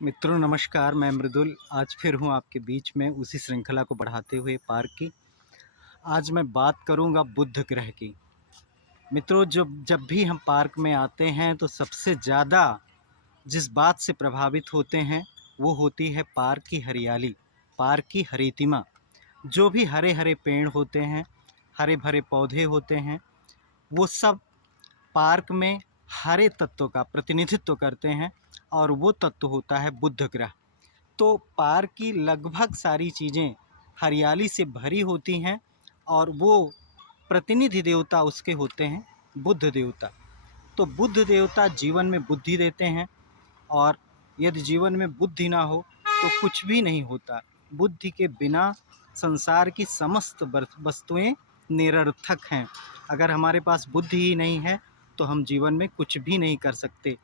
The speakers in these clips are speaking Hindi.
मित्रों नमस्कार, मैं मृदुल आज फिर हूँ आपके बीच में उसी श्रृंखला को बढ़ाते हुए पार्क की। आज मैं बात करूँगा बुद्ध ग्रह की। मित्रों जब जब भी हम पार्क में आते हैं तो सबसे ज़्यादा जिस बात से प्रभावित होते हैं वो होती है पार्क की हरियाली, पार्क की हरितिमा। जो भी हरे हरे पेड़ होते हैं, हरे भरे पौधे होते हैं, वो सब पार्क में हरे तत्व का प्रतिनिधित्व करते हैं और वो तत्व होता है बुद्ध ग्रह। तो पार्क की लगभग सारी चीज़ें हरियाली से भरी होती हैं और वो प्रतिनिधि देवता उसके होते हैं बुद्ध देवता। तो बुद्ध देवता जीवन में बुद्धि देते हैं और यदि जीवन में बुद्धि ना हो तो कुछ भी नहीं होता। बुद्धि के बिना संसार की समस्त वस्तुएं निरर्थक हैं। अगर हमारे पास बुद्धि ही नहीं है तो हम जीवन में कुछ भी नहीं कर सकते।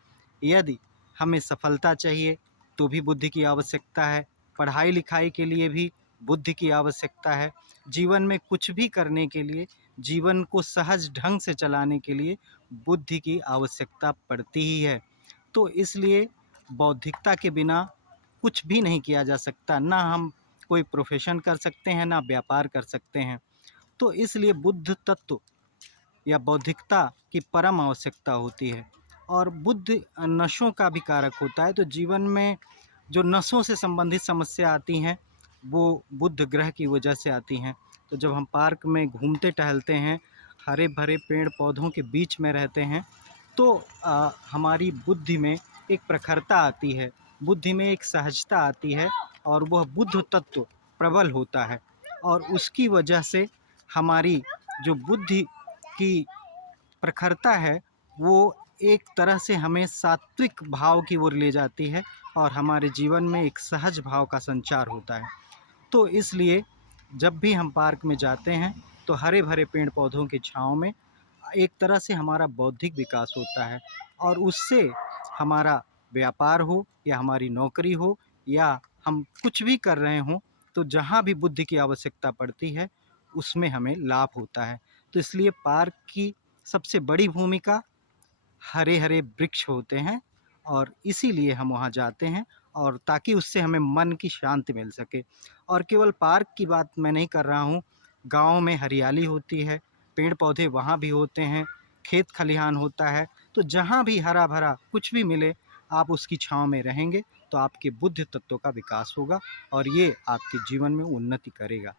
यदि हमें सफलता चाहिए तो भी बुद्धि की आवश्यकता है, पढ़ाई लिखाई के लिए भी बुद्धि की आवश्यकता है, जीवन में कुछ भी करने के लिए, जीवन को सहज ढंग से चलाने के लिए बुद्धि की आवश्यकता पड़ती ही है। तो इसलिए बौद्धिकता के बिना कुछ भी नहीं किया जा सकता, ना हम कोई प्रोफेशन कर सकते हैं, ना व्यापार कर सकते हैं। तो इसलिए बुद्ध तत्व या बौद्धिकता की परम आवश्यकता होती है। और बुद्ध नशों का भी कारक होता है। तो जीवन में जो नसों से संबंधित समस्या आती हैं वो बुद्ध ग्रह की वजह से आती हैं। तो जब हम पार्क में घूमते टहलते हैं, हरे भरे पेड़ पौधों के बीच में रहते हैं, तो हमारी बुद्धि में एक प्रखरता आती है, बुद्धि में एक सहजता आती है और वह बुद्ध तत्व प्रबल होता है। और उसकी वजह से हमारी जो बुद्धि की प्रखरता है वो एक तरह से हमें सात्विक भाव की ओर ले जाती है और हमारे जीवन में एक सहज भाव का संचार होता है। तो इसलिए जब भी हम पार्क में जाते हैं तो हरे भरे पेड़ पौधों की छाँव में एक तरह से हमारा बौद्धिक विकास होता है और उससे हमारा व्यापार हो या हमारी नौकरी हो या हम कुछ भी कर रहे हों, तो जहाँ भी बुद्धि की आवश्यकता पड़ती है उसमें हमें लाभ होता है। तो इसलिए पार्क की सबसे बड़ी भूमिका हरे हरे वृक्ष होते हैं और इसीलिए हम वहाँ जाते हैं और ताकि उससे हमें मन की शांति मिल सके। और केवल पार्क की बात मैं नहीं कर रहा हूँ, गाँव में हरियाली होती है, पेड़ पौधे वहाँ भी होते हैं, खेत खलिहान होता है। तो जहाँ भी हरा भरा कुछ भी मिले, आप उसकी छाँव में रहेंगे तो आपके बुद्धि तत्व का विकास होगा और ये आपके जीवन में उन्नति करेगा।